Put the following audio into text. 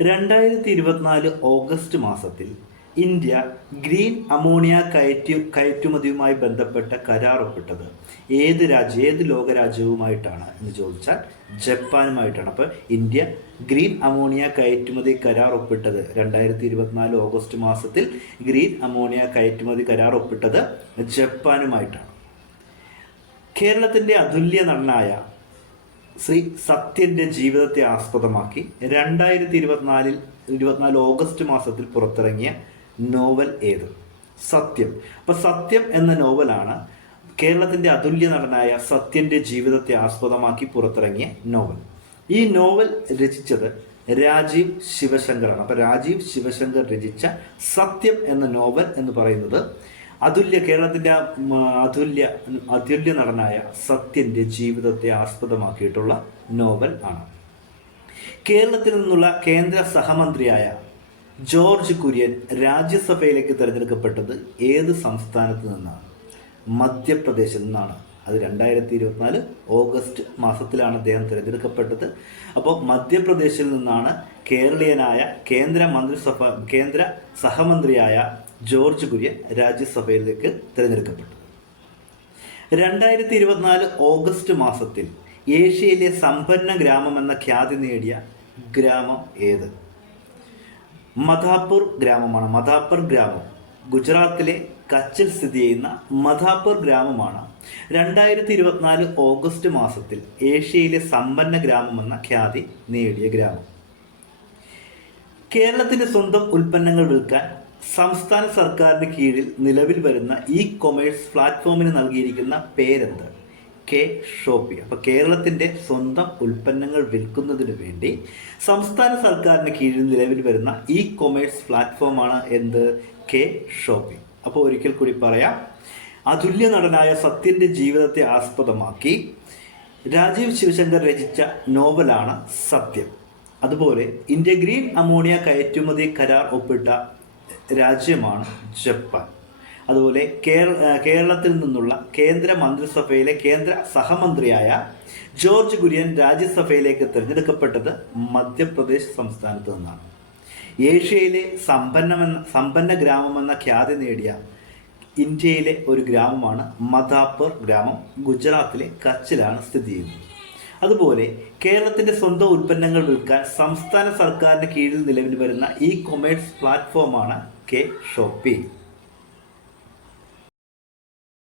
രണ്ടായിരത്തി ഇരുപത്തിനാല് ഓഗസ്റ്റ് മാസത്തിൽ ഇന്ത്യ ഗ്രീൻ അമോണിയ കയറ്റി കയറ്റുമതിയുമായി ബന്ധപ്പെട്ട കരാർ ഒപ്പിട്ടത്. ഏത് രാജ്യം ഏത് ലോകരാജ്യവുമായിട്ടാണ് എന്ന് ചോദിച്ചാൽ ജപ്പാനുമായിട്ടാണ്. അപ്പോൾ ഇന്ത്യ ഗ്രീൻ അമോണിയ കയറ്റുമതി കരാർ ഒപ്പിട്ടത്. രണ്ടായിരത്തി ഇരുപത്തിനാല് ഓഗസ്റ്റ് മാസത്തിൽ ഗ്രീൻ അമോണിയ കയറ്റുമതി കരാർ ഒപ്പിട്ടത് ജപ്പാനുമായിട്ടാണ്. കേരളത്തിന്റെ അതുല്യ നടനായ ശ്രീ സത്യന്റെ ജീവിതത്തെ ആസ്പദമാക്കി രണ്ടായിരത്തി ഇരുപത്തിനാലിൽ ഇരുപത്തിനാല് ഓഗസ്റ്റ് മാസത്തിൽ പുറത്തിറങ്ങിയ നോവൽ ഏത്? സത്യം. അപ്പൊ സത്യം എന്ന നോവലാണ് കേരളത്തിന്റെ അതുല്യ നടനായ സത്യന്റെ ജീവിതത്തെ ആസ്പദമാക്കി പുറത്തിറങ്ങിയ നോവൽ. ഈ നോവൽ രചിച്ചത് രാജീവ് ശിവശങ്കറാണ്. അപ്പൊ രാജീവ് ശിവശങ്കർ രചിച്ച സത്യം എന്ന നോവൽ എന്ന് പറയുന്നത് അതുല്യ കേരളത്തിന്റെ ഉം, അതുല്യ അതുല്യ നടനായ സത്യന്റെ ജീവിതത്തെ ആസ്പദമാക്കിയിട്ടുള്ള നോവൽ ആണ്. കേരളത്തിൽ നിന്നുള്ള കേന്ദ്ര സഹമന്ത്രിയായ ജോർജ് കുര്യൻ രാജ്യസഭയിലേക്ക് തിരഞ്ഞെടുക്കപ്പെട്ടത് ഏത് സംസ്ഥാനത്ത് നിന്നാണ്? മധ്യപ്രദേശിൽ നിന്നാണ്. അത് രണ്ടായിരത്തി ഇരുപത്തിനാല് ഓഗസ്റ്റ് മാസത്തിലാണ് അദ്ദേഹം തിരഞ്ഞെടുക്കപ്പെട്ടത്. അപ്പോൾ മധ്യപ്രദേശിൽ നിന്നാണ് കേരളീയനായ കേന്ദ്ര മന്ത്രിസഭ കേന്ദ്ര സഹമന്ത്രിയായ ജോർജ് കുര്യൻ രാജ്യസഭയിലേക്ക് തിരഞ്ഞെടുക്കപ്പെട്ടു. രണ്ടായിരത്തി ഇരുപത്തിനാല് ഓഗസ്റ്റ് മാസത്തിൽ ഏഷ്യയിലെ സമ്പന്ന ഗ്രാമം എന്ന ഖ്യാതി നേടിയ ഗ്രാമം ഏത്? മധാപൂർ ഗ്രാമമാണ്. മധാപ്പർ ഗ്രാമം ഗുജറാത്തിലെ കച്ചിൽ സ്ഥിതി ചെയ്യുന്ന മധാപ്പൂർ ഗ്രാമമാണ്. രണ്ടായിരത്തി ഇരുപത്തിനാല് ഓഗസ്റ്റ് മാസത്തിൽ ഏഷ്യയിലെ സമ്പന്ന ഗ്രാമം എന്ന ഖ്യാതി നേടിയ ഗ്രാമം. കേരളത്തിന്റെ സ്വന്തം ഉൽപ്പന്നങ്ങൾ വിൽക്കാൻ സംസ്ഥാന സർക്കാരിന് കീഴിൽ നിലവിൽ വരുന്ന ഇ കൊമേഴ്സ് പ്ലാറ്റ്ഫോമിന് നൽകിയിരിക്കുന്ന പേരെന്ത്? കെ ഷോപ്പി അപ്പൊ കേരളത്തിന്റെ സ്വന്തം ഉൽപ്പന്നങ്ങൾ വിൽക്കുന്നതിന് വേണ്ടി സംസ്ഥാന സർക്കാരിന് കീഴിൽ നിലവിൽ വരുന്ന ഇ കൊമേഴ്സ് പ്ലാറ്റ്ഫോമാണ് എന്ത്? കെ ഷോപ്പി അപ്പോൾ ഒരിക്കൽ കൂടി പറയാം. അതുല്യ നടനായ സത്യന്റെ ജീവിതത്തെ ആസ്പദമാക്കി രാജീവ് ശിവശങ്കർ രചിച്ച നോവലാണ് സത്യം. അതുപോലെ ഇന്ത്യ ഗ്രീൻ അമോണിയ കയറ്റുമതി കരാർ ഒപ്പിട്ട രാജ്യമാണ് ജപ്പാൻ. അതുപോലെ കേരള കേരളത്തിൽ നിന്നുള്ള കേന്ദ്ര മന്ത്രിസഭയിലെ കേന്ദ്ര സഹമന്ത്രിയായ ജോർജ് കുര്യൻ രാജ്യസഭയിലേക്ക് തിരഞ്ഞെടുക്കപ്പെട്ടത് മധ്യപ്രദേശ് സംസ്ഥാനത്ത് നിന്നാണ്. ഏഷ്യയിലെ സമ്പന്നമെന്ന സമ്പന്ന ഗ്രാമമെന്ന ഖ്യാതി നേടിയ ഇന്ത്യയിലെ ഒരു ഗ്രാമമാണ് മദാപ്പൂർ ഗ്രാമം. ഗുജറാത്തിലെ കച്ചിലാണ് സ്ഥിതി ചെയ്യുന്നത്. അതുപോലെ കേരളത്തിന്റെ സ്വന്തം ഉൽപ്പന്നങ്ങൾ വിൽക്കാൻ സംസ്ഥാന സർക്കാരിന്റെ കീഴിൽ നിലവിൽ വരുന്ന ഇ കൊമേഴ്സ് പ്ലാറ്റ്ഫോമാണ് കെ ഷോപ്പി